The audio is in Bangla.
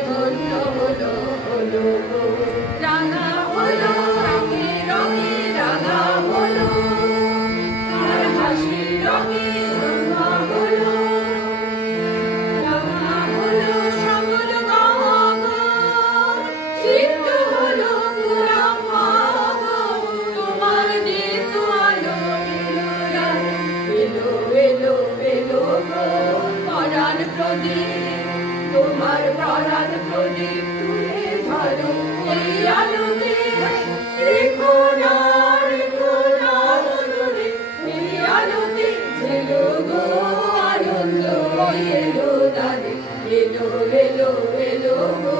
ধন্য হলো হলো রাঙা হলো রঙে রঙে রাঙা হলো তার হাসি রঙে রাঙা হলো সকল গগন চিত্ত হলো পুরা মগন তোমার নিত আলো এলো এলো এলো পরাণ প্রদীপ তোমার পরাণ প্রদীপ তুলে ধরো এই আলোতে রেখো না মনরে এই আলোতে ঝেলো গো আনন্দ এলো দাদে এলো এলো এলো গো